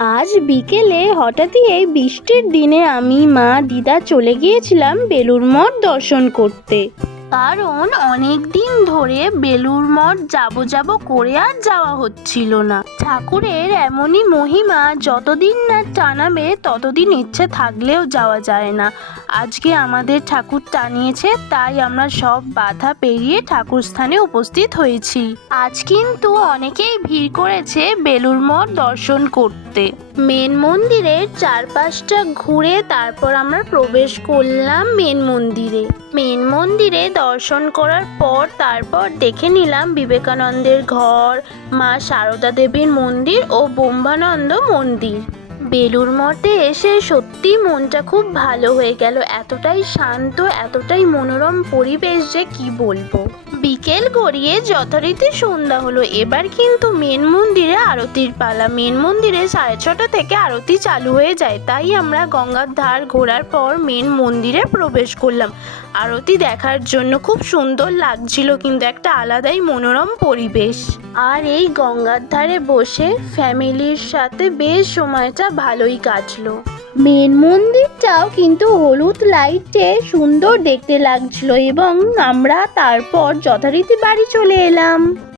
আজ বিকেলে হঠাৎই এই বৃষ্টির দিনে আমি মা দিদা চলে গিয়েছিলাম বেলুড় মঠ দর্শন করতে। কারণ অনেক দিন ধরে বেলুড় মঠ যাব করে আর যাওয়া হচ্ছিল না। ঠাকুরের এমনই মহিমা, যতদিন না টানাবে ততদিন ইচ্ছে থাকলেও যাওয়া যায় না। আজকে আমাদের ঠাকুর টানিয়েছে, তাই আমরা সব বাধা পেরিয়ে ঠাকুর স্থানে উপস্থিত হয়েছি। আজ কিন্তু অনেকেই ভিড় করেছে বেলুড় মঠ দর্শন করতে। মেন মন্দিরের চারপাশটা ঘুরে তারপর আমরা প্রবেশ করলাম মেন মন্দিরে। মেন মন্দিরে দর্শন করার পর তারপর দেখে নিলাম বিবেকানন্দের ঘর, মা সারদা দেবীর মন্দির ও ব্রহ্মানন্দ মন্দির। বেলুড় মঠে এসে সত্যি মনটা খুব ভালো হয়ে গেল। এতটাই শান্ত, এতটাই মনোরম পরিবেশ যে কি বলবো। বিকেল গড়িয়ে যথারীতি সন্ধ্যা হলো। এবার কিন্তু মেন মন্দিরে আরতির পালা। মেন মন্দিরে 6:30 থেকে আরতি চালু হয়ে যায়, তাই আমরা গঙ্গার ধার ঘোরার পর মেন মন্দিরে প্রবেশ করলাম আরতি দেখার জন্য। খুব সুন্দর লাগছিল, কিন্তু একটা আলাদাই মনোরম পরিবেশ। আর এই গঙ্গার ধারে বসে ফ্যামিলির সাথে বেশ সময়টা ভালোই কাটলো। মেন মন্দিরটাও কিন্তু হলুদ লাইটে সুন্দর দেখতে লাগছিল এবং আমরা তারপর যথারীতি বাড়ি চলে এলাম।